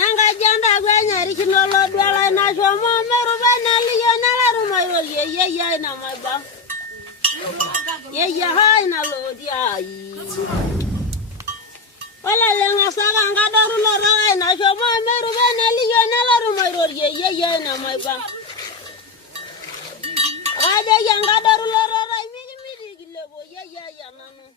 Nanga janda gwenya rikinolo dwala na shomo meru bana liyo na laru mayo ye na maba. Ye hai na lodi ai. Wala lenga saka ngadaru lo rai na shomo meru bana liyo na laru mayo ye na maba. Ada yang ngadaru lo rai midi gilebo ye nanu.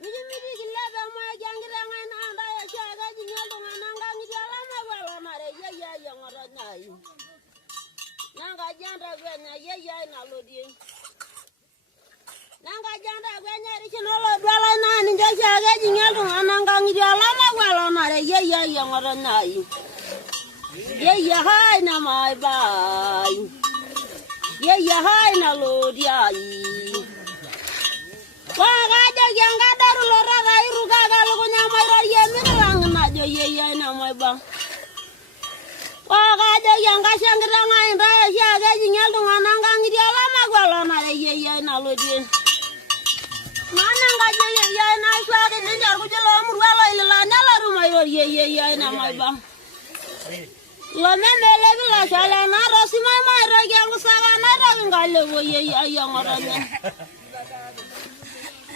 Midi gilebo ma jangira ngana anda ya shaga jinyalo nanga ngidala ma bala mare ye ngoranyai. Nanga janda gwenya ye na lodi. Nanga janda gwenya rikinolo dwala na ninja shaga jinyalo nanga ngidala ma bala mare ye ngoranyai. Ye hai na mai bai. Ye hai na lodi ai. Wagaja yang gadaru lo raga iru gagal gunya mairo ye mirang na jo ye na mai bang. Wagaja yang gasangrang ai raya shaga jinyal dungana ngang di alama gwala na ye na lodi. Mana ngaje ye na shaga ninjar ku jelo murwala ila na rumairo ye na mai bang. Lo memele bila shala na rosi mai ragi yang saga na ragi ngale wo ye yang orangnya.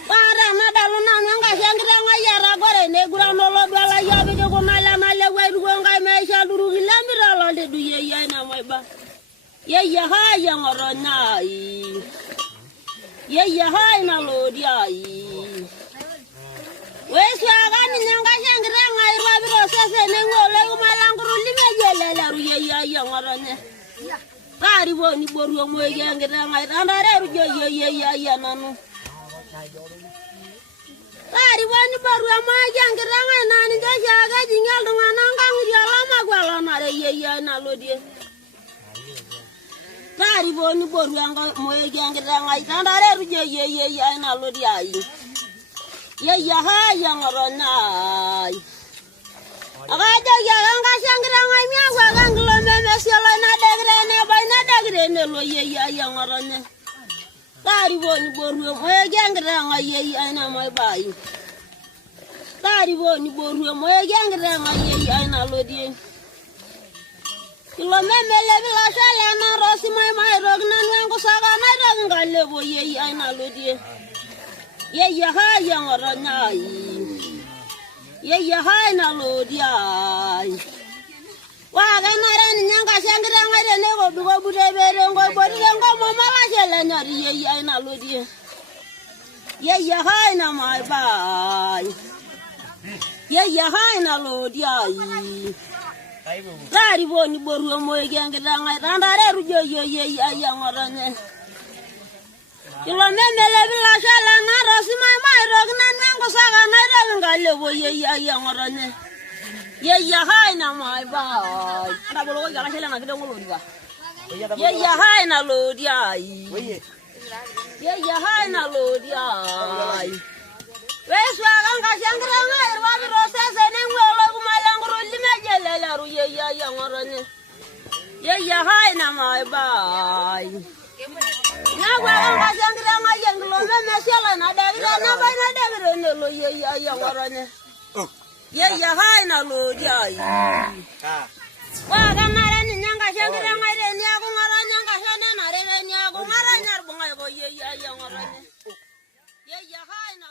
Para na dalu na nga shangira nga yara gore ne gura no lo dwala yabe de ko mala na le we du nga me sha duru gilamira lo de du ye na mai ba. Ye ha ya ngoro nai. Ye ha na lo di ai. We swa ga ni nga shangira nga ira biro sese ne ngole ko mala nguru lime yele la ru ye ya ngoro ne. Tari bo ni boru mo ye ngira nga andare ru ye ya nanu. Tari wani baru ama jangira ngana ni jaga jingal dengan nanggang dia lama gwala mare ye na lodi. Tari wani baru anga moye jangira ngai tandare ru ye na lodi ai. Ye ha yang ronai. Aga jaga anga jangira ngai mi agwa ganglo me meselo na dagre ne lo ye yang ronai. Tari boni boru moye jangira ngai ye na mai bai. Tari boni boru moye jangira ngai ye na lodi. Kilo memele bila shala na rosi mai rogna nwengo saga na rog ngale bo ye na lodi. Ye ha yang oranyai. Ye ha na lodi ai. Waga maren nyanga jangira ngai ne go dugo bude bere ngo bodi ngo mama la shela nyari ye na lodi. Ye ha na mai bai. Ye ha na lodi ai. Tari boni boru mo gengira ngai randare ru ye ngorane. Kilo memele bila shala na rosi mai rogna nango saga na ngale bo ye ngorane. Ye ha na mai bai. Ada bolo ga shela na gidan lodi ba. Ye ha na lodi ai. Ye ha na lodi ai. Weswa ganga shangira ngai wa biro sese ne ngolo kumalanguru lime jelela ru ye ngorane. Ye ha na mai bai. Nyagwa ganga shangira ngai nglo me mesela na dagre na bai na dagre ne lo ye ngorane. Ye ha na lodi ai. Wa ga mara ni nyanga shangira ngai re ni aku ngara nyanga shane na re ni aku ngara nyar bunga go ye ngorane. Ye ha na